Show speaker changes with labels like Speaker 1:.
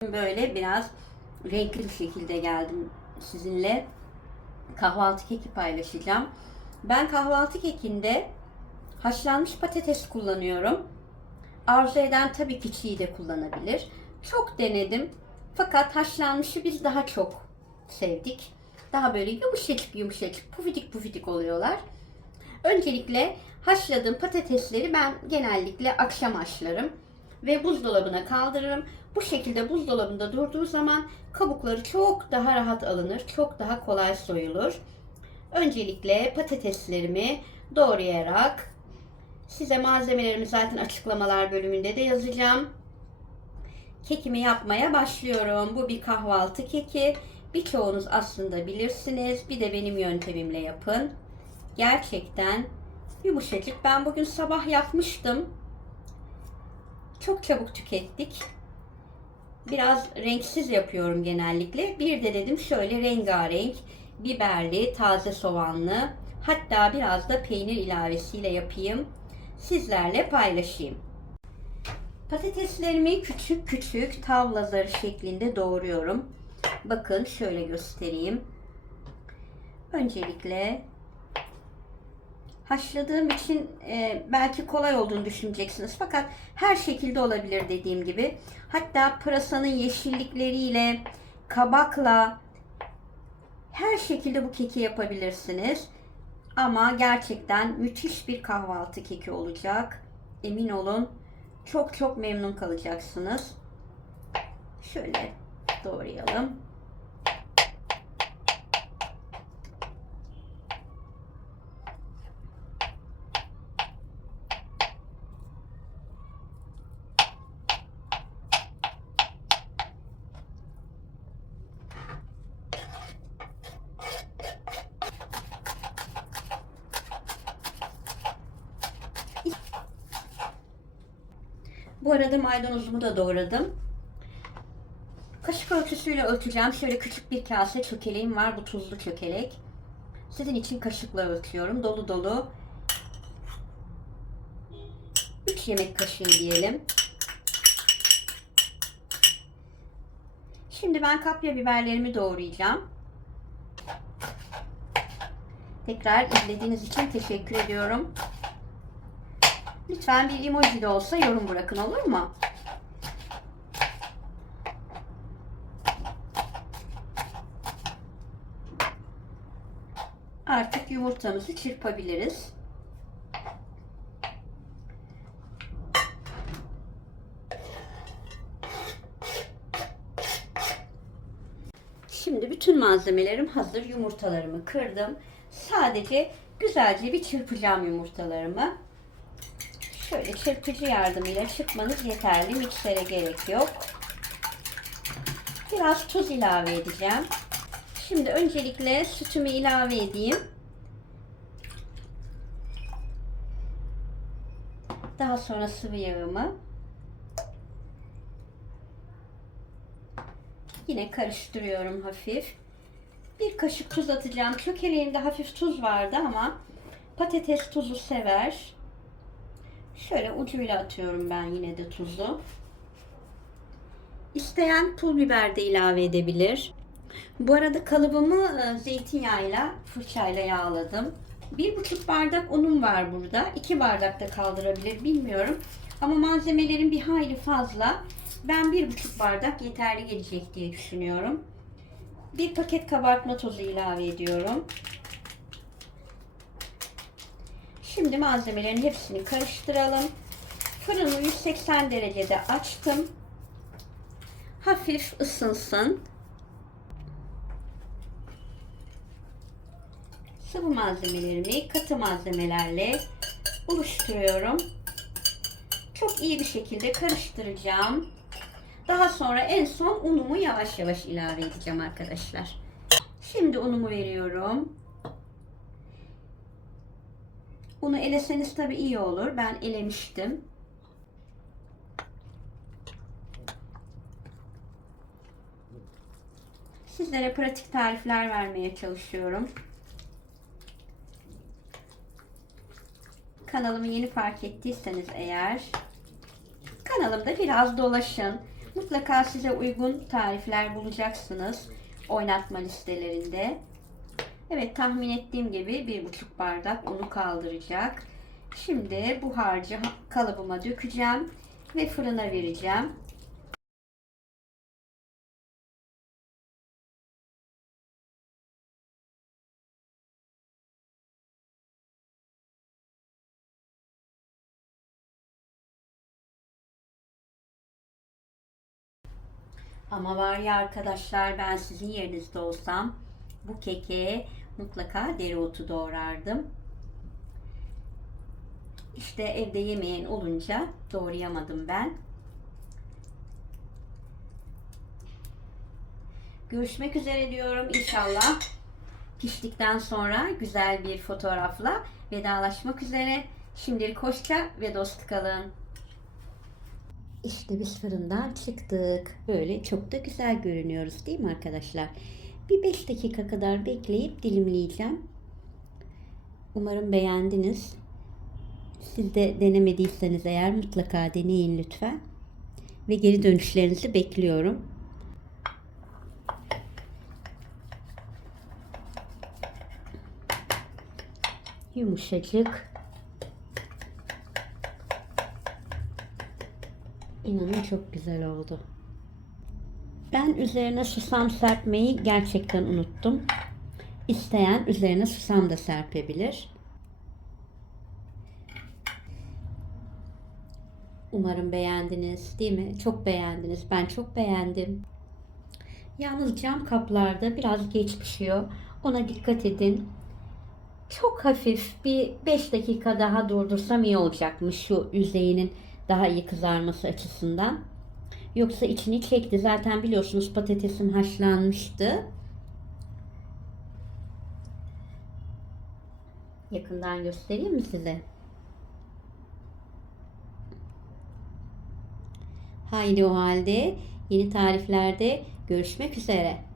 Speaker 1: Böyle biraz renkli şekilde geldim sizinle. Kahvaltı keki paylaşacağım. Ben kahvaltı kekinde haşlanmış patates kullanıyorum. Arzu eden tabii ki çiğ de kullanabilir. Çok denedim. Fakat haşlanmışı biz daha çok sevdik. Daha böyle yumuşacık yumuşacık, pufidik pufidik oluyorlar. Öncelikle haşladığım patatesleri ben genellikle akşam haşlarım ve buzdolabına kaldırırım. Bu şekilde buzdolabında durduğu zaman kabukları çok daha rahat alınır, çok daha kolay soyulur. Öncelikle patateslerimi doğrayarak size malzemelerimi zaten açıklamalar bölümünde de yazacağım. Kekimi yapmaya başlıyorum. Bu bir kahvaltı keki. Birçoğunuz aslında bilirsiniz. Bir de benim yöntemimle yapın. Gerçekten yumuşacık. Ben bugün sabah yapmıştım. Çok çabuk tükettik. Biraz renksiz yapıyorum genellikle. Bir de dedim şöyle rengarenk, biberli, taze soğanlı, hatta biraz da peynir ilavesiyle yapayım. Sizlerle paylaşayım. Patateslerimi küçük küçük tavla zarı şeklinde doğruyorum. Bakın şöyle göstereyim. Öncelikle haşladığım için e, belki kolay olduğunu düşüneceksiniz. Fakat her şekilde olabilir dediğim gibi. Hatta pırasanın yeşillikleriyle, kabakla her şekilde bu keki yapabilirsiniz. Ama gerçekten müthiş bir kahvaltı keki olacak. Emin olun çok çok memnun kalacaksınız. Şöyle doğrayalım. Bu arada maydanozumu da doğradım. Kaşık ölçüsüyle ölçeceğim. Şöyle küçük bir kase çökeleğim var. Bu tuzlu çökelek. Sizin için kaşıkla ölçüyorum. Dolu dolu. 3 yemek kaşığı diyelim. Şimdi ben kapya biberlerimi doğrayacağım. Tekrar izlediğiniz için teşekkür ediyorum. Lütfen bir emoji de olsa yorum bırakın olur mu? Artık yumurtamızı çırpabiliriz. Şimdi bütün malzemelerim hazır. Yumurtalarımı kırdım. Sadece güzelce bir çırpacağım yumurtalarımı. Şöyle çırpıcı yardımıyla çırpmanız yeterli. Miksere gerek yok. Biraz tuz ilave edeceğim. Şimdi öncelikle sütümü ilave edeyim. Daha sonra sıvı yağımı. Yine karıştırıyorum hafif. Bir kaşık tuz atacağım. Çökeleğinde hafif tuz vardı ama patates tuzu sever. Şöyle ucuyla atıyorum ben yine de tuzu. İsteyen pul biber de ilave edebilir. Bu arada kalıbımı e, zeytinyağıyla fırçayla yağladım. Bir buçuk bardak unum var burada. İki bardak da kaldırabilir bilmiyorum. Ama malzemelerin bir hayli fazla. Ben bir buçuk bardak yeterli gelecek diye düşünüyorum. Bir paket kabartma tozu ilave ediyorum. Şimdi malzemelerin hepsini karıştıralım. Fırını 180 derecede açtım. Hafif ısınsın. Sıvı malzemelerimi katı malzemelerle oluşturuyorum. Çok iyi bir şekilde karıştıracağım. Daha sonra en son unumu yavaş yavaş ilave edeceğim arkadaşlar. Şimdi unumu veriyorum. Unu eleseniz tabi iyi olur. Ben elemiştim. Sizlere pratik tarifler vermeye çalışıyorum. Kanalımı yeni fark ettiyseniz eğer kanalımda biraz dolaşın. Mutlaka size uygun tarifler bulacaksınız oynatma listelerinde. Evet tahmin ettiğim gibi bir buçuk bardak unu kaldıracak. Şimdi bu harcı kalıbıma dökeceğim ve fırına vereceğim. Ama var ya arkadaşlar ben sizin yerinizde olsam bu keke mutlaka dereotu doğrardım. İşte evde yemeyen olunca doğrayamadım ben. Görüşmek üzere diyorum inşallah. Piştikten sonra güzel bir fotoğrafla vedalaşmak üzere. Şimdilik hoşça ve dost kalın. İşte biz fırından çıktık. Böyle çok da güzel görünüyoruz değil mi arkadaşlar? Bir 5 dakika kadar bekleyip dilimleyeceğim. Umarım beğendiniz. Siz de denemediyseniz eğer mutlaka deneyin lütfen. Ve geri dönüşlerinizi bekliyorum. Yumuşacık. İnanın çok güzel oldu. Ben üzerine susam serpmeyi gerçekten unuttum. İsteyen üzerine susam da serpebilir. Umarım beğendiniz, değil mi? Çok beğendiniz. Ben çok beğendim. Yalnız cam kaplarda biraz geç pişiyor. Ona dikkat edin. Çok hafif bir 5 dakika daha durdursam iyi olacakmış şu yüzeyinin daha iyi kızarması açısından. Yoksa içini çekti. Zaten biliyorsunuz patatesim haşlanmıştı. Yakından göstereyim mi size? Haydi o halde yeni tariflerde görüşmek üzere.